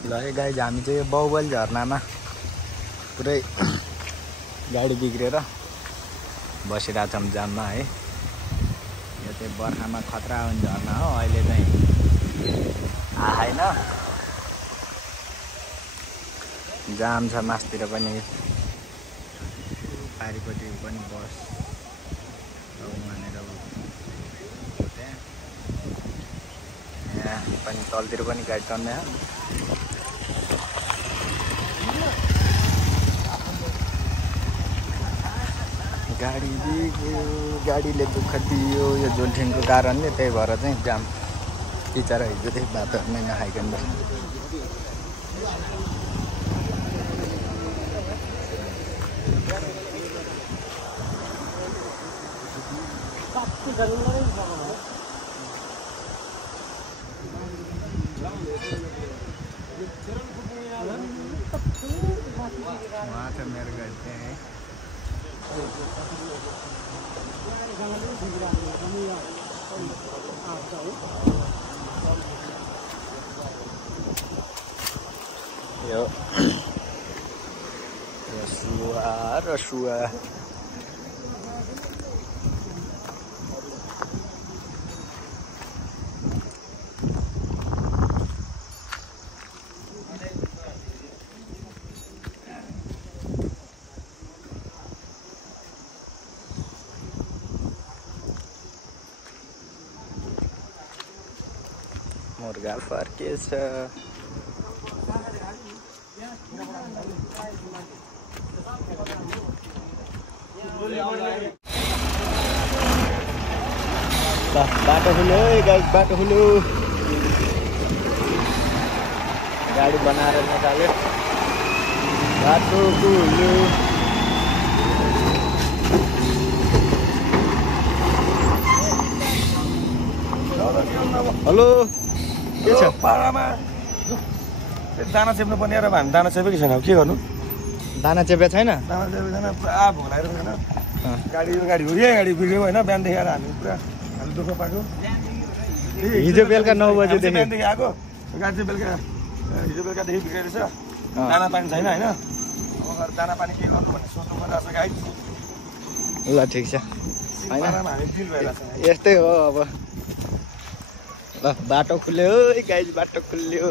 ल गाइज हामी चाहिँ बाहुबली झरनामा पुरै गाडी बिग्रेर बसिरहेको छौँ जाममा है। यो चाहिँ बर्खामा खतरा हुने झरना हो। अहिले चाहिँ आएन, जाम छ मासतिर पनि, पारिपट्टि पनि बस यहाँ पनि तलतिर पनि गाडी चढ्ने गाडी बिग्यो, गाडीले दुःख दियो यो जोल्ठिनको कारणले। त्यही भएर चाहिँ जाम बिचरा हिजो चाहिँ भातहरू नै नखाइकन वहाँ छ मेरो गाडी चाहिँ यो रसुआ मुर्गा फर्केछ। बाटो खुल्यो है गाइस, बाटो खुल्यो। गाडी बनाएर निकाल्यो, बाटो खुल्यो। हेलो, के छ? पारामा दाना चेप्नु पर्ने र हामी दाना चेपेकै छैन। अब के गर्नु? दाना चेपेको छैन? दाना चेपेको छैन, पुरा भोलाएर छैन। गाडी हो यही गाडी बिग्रियो होइन। बिहान देखेर हामी पुरा हामी दुःख पाएको। हिजो बेलुका 9 बजेदेखि बिहानदेखि आएको गाडी चाहिँ बेलुका हिजो बेलुकादेखि बिग्रेको छ। दाना पानी छैन होइन। अब दाना पानी के गर्नु भन्ने सोच्नु परिरहेको छ गाडी। ल ठिक छ होइन, हामी बिल भइरहेको छ। यस्तै हो अब। ल बाटो खुल्यो है गाइस, बाटो खुल्यो।